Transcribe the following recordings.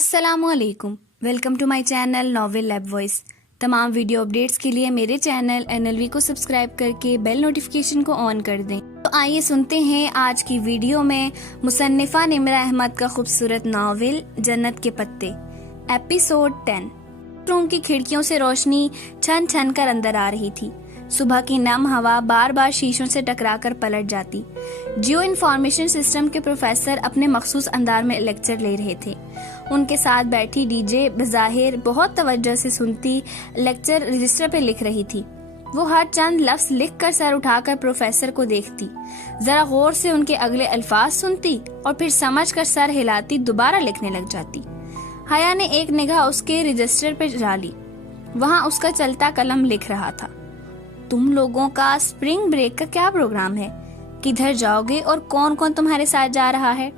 السلام علیکم، welcome to my channel Novel Lab Voice. تمام ویڈیو اپڈیٹس کے لیے میرے چینل NLV کو سبسکرائب کر کے بیل نوٹیفیکیشن کو آن کر دیں۔ تو آئیے سنتے ہیں آج کی ویڈیو میں مصنفہ نمرہ احمد کا خوبصورت ناول جنت کے پتے، ایپیسوڈ 10۔ روم کی کھڑکیوں سے روشنی چھن چھن کر اندر آ رہی تھی۔ صبح کی نم ہوا بار بار شیشوں سے ٹکرا کر پلٹ جاتی۔ جیو انفارمیشن سسٹم کے پروفیسر اپنے مخصوص انداز میں لیکچر لے رہے تھے۔ ان کے ساتھ بیٹھی ڈی جے بظاہر بہت توجہ سے سنتی لیکچر رجسٹر پہ لکھ رہی تھی۔ وہ ہر چند لفظ لکھ کر سر اٹھا کر پروفیسر کو دیکھتی، ذرا غور سے ان کے اگلے الفاظ سنتی اور پھر سمجھ کر سر ہلاتی دوبارہ لکھنے لگ جاتی۔ حیا نے ایک نگاہ اس کے رجسٹر پہ ڈالی، وہاں اس کا چلتا قلم لکھ رہا تھا: تم لوگوں کا اسپرنگ بریک کا کیا پروگرام ہے؟ کدھر جاؤ گے اور کون کون تمہارے ساتھ جا رہا ہے؟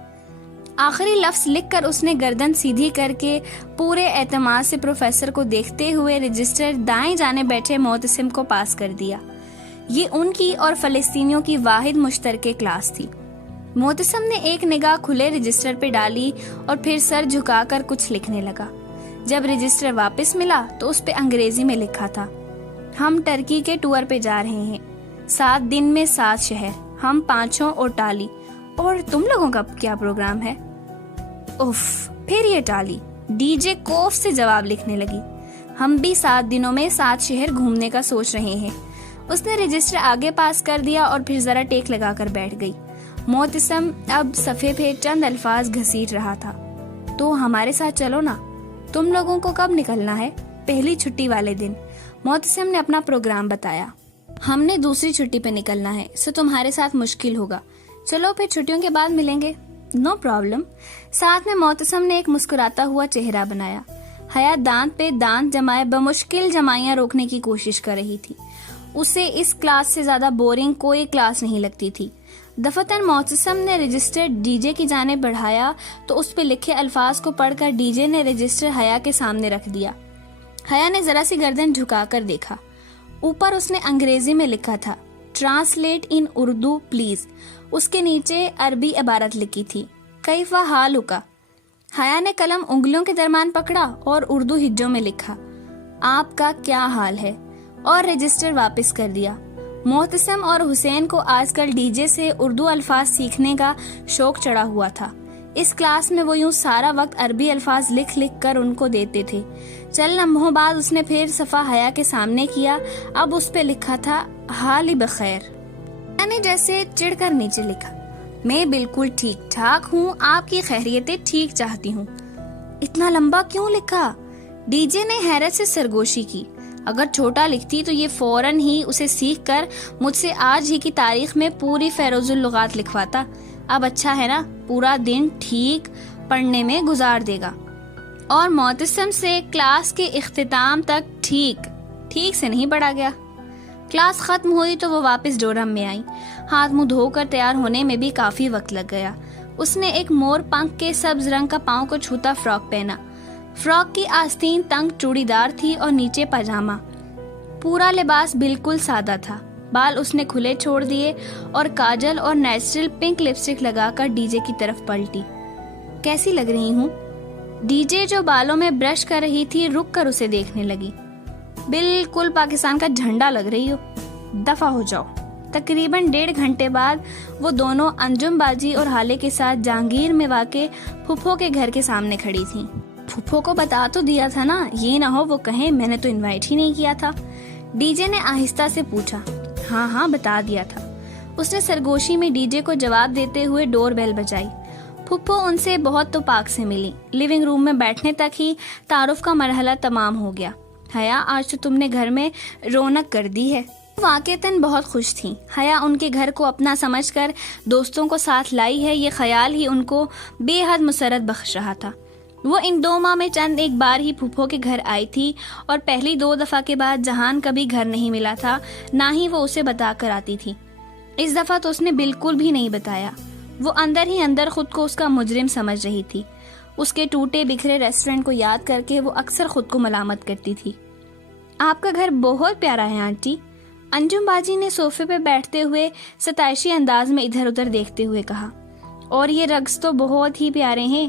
آخری لفظ لکھ کر اس نے گردن سیدھی کر کے پورے اعتماد سے پروفیسر کو دیکھتے ہوئے رجسٹر دائیں جانے بیٹھے معتصم کو پاس کر دیا۔ یہ ان کی اور فلسطینیوں کی واحد مشترکہ کلاس تھی۔ معتصم نے ایک نگاہ کھلے رجسٹر پہ ڈالی اور پھر سر جھکا کر کچھ لکھنے لگا۔ جب رجسٹر واپس ملا تو اس پہ انگریزی میں لکھا تھا: ہم ٹرکی کے ٹور پہ جا رہے ہیں، 7 دن میں 7 شہر، ہم 5 اور ٹالی۔ اور تم لوگوں کا کیا پروگرام ہے؟ اف، پھر یہ ٹالی۔ ڈی جے کوف سے جواب لکھنے لگی: ہم بھی 7 دنوں میں 7 شہر گھومنے کا سوچ رہے ہیں۔ اس نے رجسٹر آگے پاس کر دیا اور پھر ذرا ٹیک لگا کر بیٹھ گئی۔ معتصم اب صفحے پہ چند الفاظ گھسیٹ رہا تھا: تو ہمارے ساتھ چلو نا، تم لوگوں کو کب نکلنا ہے؟ پہلی چھٹی والے دن۔ معتصم نے اپنا پروگرام بتایا: ہم نے دوسری چھٹی پہ نکلنا ہے، سو تمہارے ساتھ مشکل ہوگا، چلو پھر چھٹیوں کے بعد ملیں گے۔ No problem. ساتھ میں معتصم نے ایک مسکراتا ہوا چہرہ بنایا۔ حیا دانت پہ دانت جمائے بمشکل جمائیاں روکنے کی کوشش کر رہی تھی۔ اسے اس کلاس سے زیادہ بورنگ کوئی کلاس نہیں لگتی تھی۔ دفتر معتصم نے رجسٹر ڈی جے کی جانب بڑھایا تو اس پہ لکھے الفاظ کو پڑھ کر ڈی جے نے رجسٹر حیا کے سامنے رکھ دیا۔ حیا نے ذرا سی گردن جھکا کر دیکھا۔ اوپر اس نے انگریزی میں لکھا تھا: ٹرانسلیٹ ان اردو پلیز۔ اس کے نیچے عربی عبارت لکھی تھی: کیف حالک؟ حیا نے قلم انگلیوں کے درمیان پکڑا اور اردو ہجوں میں لکھا: آپ کا کیا حال ہے، اور رجسٹر واپس کر دیا۔ معتصم اور حسین کو آج کل ڈی جے سے اردو الفاظ سیکھنے کا شوق چڑھا ہوا تھا۔ اس کلاس میں وہ یوں سارا وقت عربی الفاظ لکھ لکھ کر ان کو دیتے تھے۔ چند لمحوں بعد اس نے پھر صفحہ حیا کے سامنے کیا۔ اب اس پہ لکھا تھا: حالی بخیر۔ حیا نے جیسے چڑھ کر نیچے لکھا: میں بالکل ٹھیک ٹھاک ہوں، آپ کی خیریتیں ٹھیک چاہتی ہوں۔ اتنا لمبا کیوں لکھا؟ ڈی جے نے حیرت سے سرگوشی کی۔ اگر چھوٹا لکھتی تو یہ فوراً ہی اسے سیکھ کر مجھ سے آج ہی کی تاریخ میں پوری فیروز اللغات لکھواتا۔ اب اچھا ہے نا، پورا دن ٹھیک پڑھنے میں گزار دے گا، اور معتصم سے کلاس کے اختتام تک ٹھیک سے نہیں پڑھا گیا۔ کلاس ختم ہوئی تو وہ واپس ڈورم میں آئی۔ ہاتھ منہ دھو کر تیار ہونے میں بھی کافی وقت لگ گیا۔ اس نے ایک مور پنکھ کے سبز رنگ کا پاؤں کو چھوتا فراک پہنا۔ فراک کی آستین تنگ چوڑی دار تھی اور نیچے پاجامہ۔ پورا لباس بالکل سادہ تھا۔ بال اس نے کھلے چھوڑ دیے اور کاجل اور نیچرل پنک لپسٹک لگا کر ڈی جے کی طرف پلٹی۔ کیسی لگ رہی ہوں؟ ڈی جے جو بالوں میں برش کر رہی تھی رک کر اسے دیکھنے لگی۔ بالکل پاکستان کا جھنڈا لگ رہی ہو، دفع ہو جاؤ۔ تقریباً 1.5 گھنٹے بعد وہ دونوں انجم باجی اور حالے کے ساتھ جہانگیر میں واقع پھپھو کے گھر کے سامنے کھڑی تھیں۔ پھپھو کو بتا تو دیا تھا نا، یہ نہ ہو وہ کہیں میں نے تو انوائٹ ہی نہیں کیا تھا۔ ڈی جے نے آہستہ سے پوچھا۔ ہاں بتا دیا تھا۔ اس نے سرگوشی میں ڈی جے کو جواب دیتے ہوئے ڈور بیل بجائی۔ پھپھو ان سے بہت تو پاک سے ملی۔ لیونگ روم میں بیٹھنے تک ہی تعارف کا مرحلہ تمام ہو گیا۔ حیا، آج تو تم نے گھر میں رونق کر دی ہے۔ واقعتاً بہت خوش تھیں۔ حیا ان کے گھر کو اپنا سمجھ کر دوستوں کو ساتھ لائی ہے، یہ خیال ہی ان کو بے حد مسرت بخش رہا تھا۔ وہ ان 2 ماہ میں چند ایک بار ہی پھپھو کے گھر آئی تھی، اور پہلی 2 دفعہ کے بعد جہان کبھی گھر نہیں ملا تھا، نہ ہی وہ اسے بتا کر آتی تھی۔ اس دفعہ تو اس نے بالکل بھی نہیں بتایا۔ وہ اندر ہی اندر خود کو اس کا مجرم سمجھ رہی تھی۔ اس کے ٹوٹے بکھرے ریسٹورنٹ کو یاد کر کے وہ اکثر خود کو ملامت کرتی تھی۔ آپ کا گھر بہت پیارا ہے آنٹی، انجم باجی نے صوفے پہ بیٹھتے ہوئے ستائشی انداز میں ادھر ادھر دیکھتے ہوئے کہا۔ اور یہ رقص تو بہت ہی پیارے ہیں۔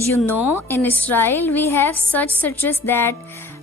You know, in Israel we have such success that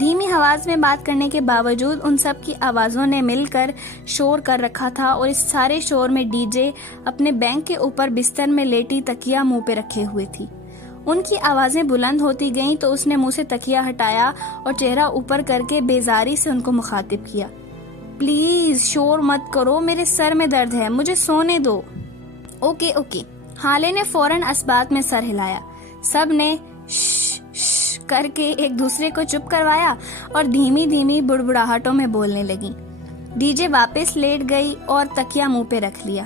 دھیمی آواز میں بات کرنے کے باوجود ان سب کی آوازوں نے مل کر شور کر رکھا تھا، اور اس سارے شور میں ڈی جے اپنے بینک کے اوپر بستر میں لیٹی تکیا منہ پہ رکھے ہوئے تھی۔ ان کی آوازیں بلند ہوتی گئیں تو اس نے منہ سے تکیا ہٹایا اور چہرہ اوپر کر کے بیزاری سے ان کو مخاطب کیا۔ پلیز شور مت کرو، میرے سر میں درد ہے، مجھے سونے دو۔ اوکے اوکے، حالے نے فوراً اسبات میں سر ہلایا۔ سب نے شش شش کر کے ایک دوسرے کو چپ کروایا اور دھیمی دھیمی بڑبڑاہٹوں میں بولنے لگی۔ ڈی جے واپس لیٹ گئی اور تکیا منہ پہ رکھ لیا۔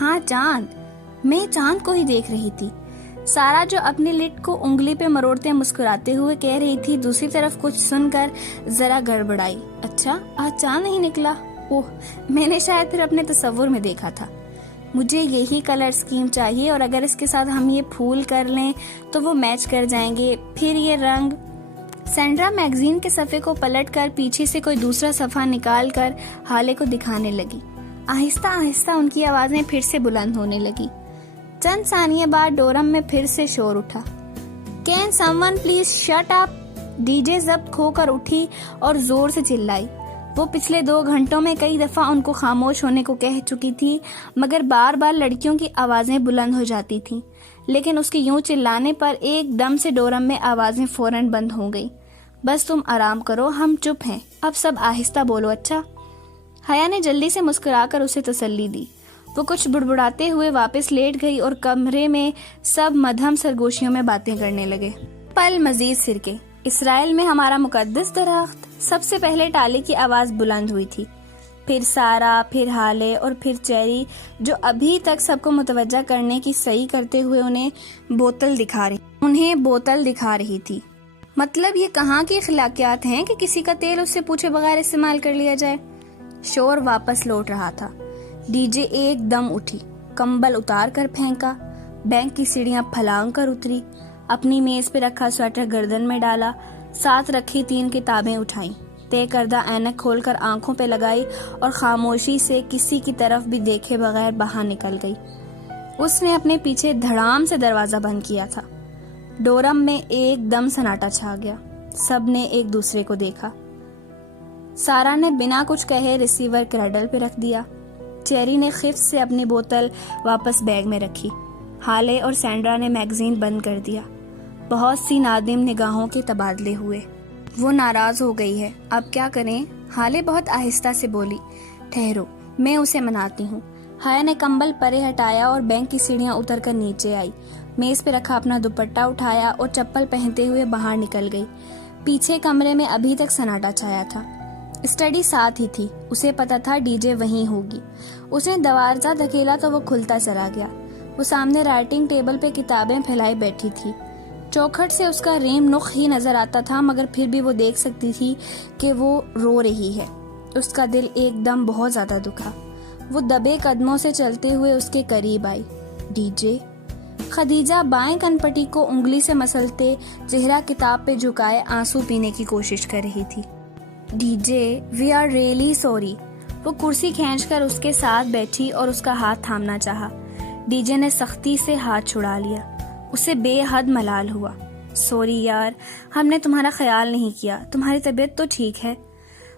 ہاں چاند، میں چاند کو ہی دیکھ رہی تھی۔ سارا جو اپنی لٹ کو انگلی پہ مروڑتے مسکراتے ہوئے کہہ رہی تھی، دوسری طرف کچھ سن کر ذرا گڑبڑائی۔ اچھا آج چاند نہیں نکلا؟ اوہ، میں نے شاید پھر اپنے تصور میں دیکھا تھا۔ مجھے یہی کلر سکیم چاہیے، اور اگر اس کے ساتھ ہم یہ پھول کر لیں تو وہ میچ کر جائیں گے، پھر یہ رنگ۔ سینڈرا میگزین کے صفحے کو پلٹ کر پیچھے سے کوئی دوسرا صفحہ نکال کر حالے کو دکھانے لگی۔ آہستہ آہستہ ان کی آوازیں پھر سے بلند ہونے لگی۔ چند ثانیے بعد ڈورم میں پھر سے شور اٹھا۔ Can some one please shut up? D J ضبط کھو کر اٹھی اور زور سے چلائی۔ وہ پچھلے 2 گھنٹوں میں کئی دفعہ ان کو خاموش ہونے کو کہہ چکی تھی، مگر بار بار لڑکیوں کی آوازیں بلند ہو جاتی تھیں، لیکن اس کے یوں چلانے پر ایک دم سے ڈورم میں آوازیں فوراً بند ہو گئی۔ بس تم آرام کرو، ہم چپ ہیں، اب سب آہستہ بولو اچھا؟ حیا نے جلدی سے مسکرا کر اسے تسلی دی۔ وہ کچھ بڑبڑاتے ہوئے واپس لیٹ گئی اور کمرے میں سب مدھم سرگوشیوں میں باتیں کرنے لگے۔ پل مزید سرکے۔ اسرائیل میں ہمارا مقدس درخت، سب سے پہلے ٹالی کی آواز بلند ہوئی تھی، پھر سارا، پھر حالے اور پھر چیری، جو ابھی تک سب کو متوجہ کرنے کی صحیح کرتے ہوئے انہیں بوتل دکھا رہی تھی۔ مطلب یہ کہاں کی اخلاقیات ہیں کہ کسی کا تیل اس سے پوچھے بغیر استعمال کر لیا جائے؟ شور واپس لوٹ رہا تھا۔ ڈی جے ایک دم اٹھی، کمبل اتار کر پھینکا، بینک کی سیڑھیاں پھلانگ کر اتری، اپنی میز پہ رکھا سویٹر گردن میں ڈالا، ساتھ رکھی 3 کتابیں اٹھائیں، طے کردہ اینک کھول کر آنکھوں پہ لگائی اور خاموشی سے کسی کی طرف بھی دیکھے بغیر باہر نکل گئی۔ اس نے اپنے پیچھے دھڑام سے دروازہ بند کیا تھا۔ ڈورم میں ایک دم سناٹا چھا گیا۔ سب نے ایک دوسرے کو دیکھا۔ سارا نے بنا کچھ کہے ریسیور کریڈل پہ رکھ دیا۔ چیری نے خفت سے اپنی بوتل واپس بیگ میں رکھی۔ حالے اور سینڈرا نے میگزین بند کر دیا۔ بہت سی نادم نگاہوں کے تبادلے ہوئے۔ وہ ناراض ہو گئی ہے، اب کیا کریں؟ حالے بہت آہستہ سے بولی۔ ٹھہرو، میں اسے مناتی ہوں۔ حیا نے کمبل پرے ہٹایا اور بینک کی سیڑھیاں اتر کر نیچے آئی، میز پہ رکھا اپنا دوپٹہ اٹھایا اور چپل پہنتے ہوئے باہر نکل گئی۔ پیچھے کمرے میں ابھی تک سناٹا چھایا تھا۔ اسٹڈی ساتھ ہی تھی، اسے پتا تھا ڈی جے وہیں ہوگی۔ اس نے دروازہ دھکیلا تو وہ کھلتا چلا گیا۔ وہ سامنے رائٹنگ ٹیبل پہ کتابیں پھیلائی بیٹھی تھی۔ چوکھٹ سے اس کا ریم نخ ہی نظر آتا تھا، مگر پھر بھی وہ دیکھ سکتی تھی کہ وہ رو رہی ہے۔ اس کا دل ایک دم بہت زیادہ دکھا۔ وہ دبے قدموں سے چلتے ہوئے اس کے قریب آئی۔ D J? خدیجہ بائیں کن پٹی کو انگلی سے مسلتے چہرہ کتاب پہ جھکائے آنسو پینے کی کوشش کر رہی تھی۔ D J, we are really sorry. وہ کرسی کھینچ کر اس کے ساتھ بیٹھی اور اس کا ہاتھ تھامنا چاہا۔ ڈی جے نے سختی سے ہاتھ چھڑا لیا۔ اسے بے حد ملال ہوا۔ سوری یار، ہم نے تمہارا خیال نہیں کیا، تمہاری طبیعت تو ٹھیک ہے؟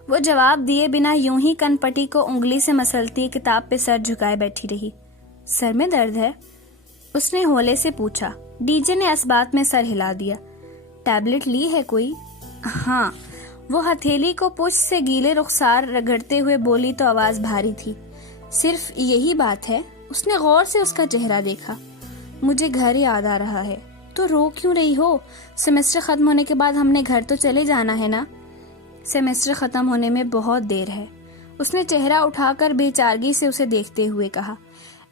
وہ جواب دیے بنا یوں ہی کن پٹی کو انگلی سے مسلتی کتاب پہ سر جھکائے بیٹھی رہی۔ سر میں درد ہے؟ اس نے ہولے سے پوچھا۔ ڈی جے نے اسبات میں سر ہلا دیا۔ ٹیبلٹ لی ہے کوئی؟ ہاں۔ وہ ہتھیلی کو پشت سے گیلے رخسار رگڑتے ہوئے بولی تو آواز بھاری تھی۔ صرف یہی بات ہے؟ اس نے غور سے اس کا چہرہ دیکھا۔ مجھے گھر یاد آ رہا ہے۔ تو رو کیوں رہی ہو؟ سیمسٹر ختم ہونے کے بعد ہم نے گھر تو چلے جانا ہے نا؟ سیمسٹر ختم ہونے میں بہت دیر ہے، اس نے چہرہ اٹھا کر بے چارگی سے اسے دیکھتے ہوئے کہا۔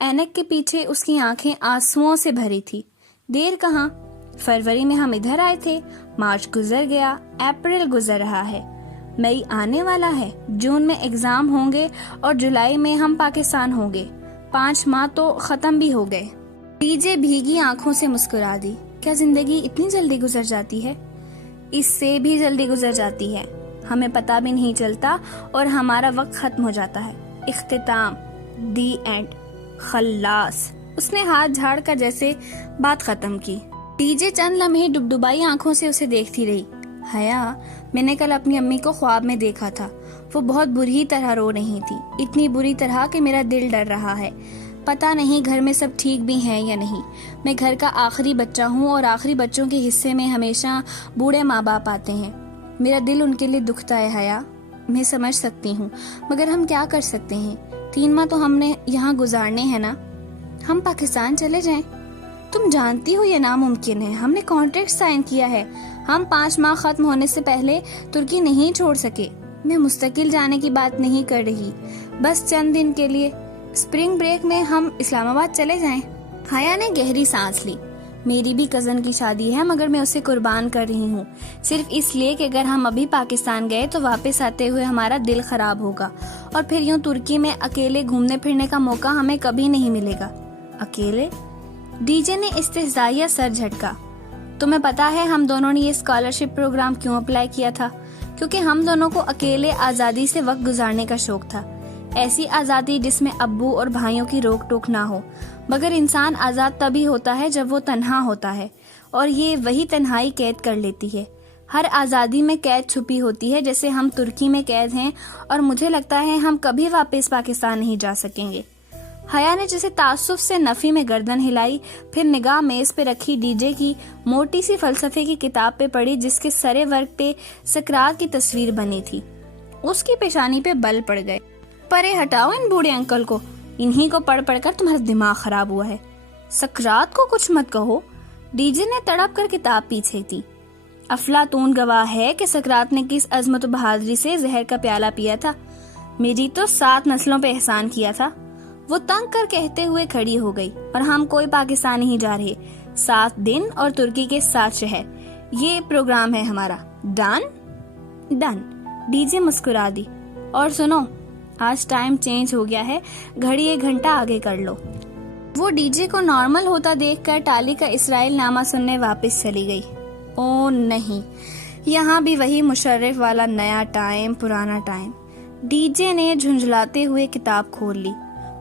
اینک کے پیچھے اس کی آنکھیں آنسوؤں سے بھری تھی۔ دیر کہاں؟ فروری میں ہم ادھر آئے تھے، مارچ گزر گیا، اپریل گزر رہا ہے، مئی آنے والا ہے، جون میں ایگزام ہوں گے اور جولائی میں ہم پاکستان ہوں گے۔ 5 ماہ تو ختم بھی ہو گئے۔ ڈی جے بھیگی آنکھوں سے مسکرا دی۔ کیا زندگی اتنی جلدی گزر جاتی ہے؟ اس سے بھی جلدی گزر جاتی ہے، ہمیں پتہ بھی نہیں چلتا اور ہمارا وقت ختم ہو جاتا ہے۔ اختتام، دی اینڈ، خلاص۔ اس نے ہاتھ جھاڑ کر جیسے بات ختم کی۔ ڈی جے چند لمحے ڈبڈبائی آنکھوں سے اسے دیکھتی رہی۔ حیا، میں نے کل اپنی امی کو خواب میں دیکھا تھا. وہ بہت بری طرح رو رہی تھی، اتنی بری طرح کہ میرا دل ڈر رہا ہے. پتہ نہیں گھر میں سب ٹھیک بھی ہیں یا نہیں. میں گھر کا آخری بچہ ہوں اور آخری بچوں کے حصے میں ہمیشہ بوڑھے ماں باپ آتے ہیں. میرا دل ان کے لیے دکھتا ہے حیا. میں سمجھ سکتی ہوں، مگر ہم کیا کر سکتے ہیں؟ 3 ماہ تو ہم نے یہاں گزارنے ہیں نا. ہم پاکستان چلے جائیں. تم جانتی ہو یہ ناممکن ہے. ہم نے کانٹریکٹ سائن کیا ہے. ہم 5 ماہ ختم ہونے سے پہلے ترکی نہیں چھوڑ سکے. میں مستقل جانے کی بات نہیں کر رہی، بس چند دن کے لیے اسپرنگ بریک میں ہم اسلام آباد چلے جائیں. حیا نے گہری سانس لی. میری بھی کزن کی شادی ہے، مگر میں اسے قربان کر رہی ہوں صرف اس لیے کہ اگر ہم ابھی پاکستان گئے تو واپس آتے ہوئے ہمارا دل خراب ہوگا، اور پھر یوں ترکی میں اکیلے گھومنے پھرنے کا موقع ہمیں کبھی نہیں ملے گا. اکیلے؟ ڈی جے نے استہزائیہ سر جھٹکا. تمہیں پتا ہے ہم دونوں نے یہ اسکالرشپ پروگرام کیوں اپلائی کیا تھا؟ کیونکہ ہم دونوں کو اکیلے آزادی سے وقت گزارنے کا شوق تھا. ایسی آزادی جس میں ابو اور بھائیوں کی روک ٹوک نہ ہو. مگر انسان آزاد تبھی ہوتا ہے جب وہ تنہا ہوتا ہے، اور یہ وہی تنہائی قید کر لیتی ہے. ہر آزادی میں قید چھپی ہوتی ہے. جیسے ہم ترکی میں قید ہیں اور مجھے لگتا ہے ہم کبھی واپس پاکستان نہیں جا سکیں گے. حیا نے جیسے تعصب سے نفی میں گردن ہلائی، پھر نگاہ میز پہ رکھی ڈی جے کی موٹی سی فلسفے کی کتاب پہ پڑھی جس کے سرے ورق پہ سقراط کی تصویر بنی تھی. اس کی پیشانی پہ بل پڑ گئے. پرے ہٹاؤ ان بوڑھے انکل کو، انہی کو پڑھ پڑھ کر تمہارا دماغ خراب ہوا ہے. سقراط کو کچھ مت کہو. ڈی جے نے تڑپ کر کتاب پیچھے تھی. افلاطون گواہ ہے کہ سقراط نے کس عظمت و بہادری سے زہر کا پیالہ پیا تھا. میری تو 7 نسلوں پہ احسان کیا تھا. وہ تنگ کر کہتے ہوئے کھڑی ہو گئی. اور ہم کوئی پاکستان نہیں جا رہے. 7 دن اور ترکی کے 7 شہر، یہ پروگرام ہے ہمارا. ڈن؟ ڈن. ڈی جے مسکرا دی. اور سنو، آج ٹائم چینج ہو گیا ہے، گھڑی 1 گھنٹہ آگے کر لو. وہ ڈی جے کو نارمل ہوتا دیکھ کر ٹالی کا اسرائیل نامہ سننے واپس چلی گئی. او نہیں، یہاں بھی وہی مشرف والا نیا ٹائم پرانا ٹائم. ڈی جے نے جھنجھلاتے ہوئے کتاب کھول لی.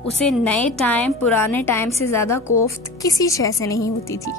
اسے نئے ٹائم پرانے ٹائم سے زیادہ کوفت کسی شے سے نہیں ہوتی تھی.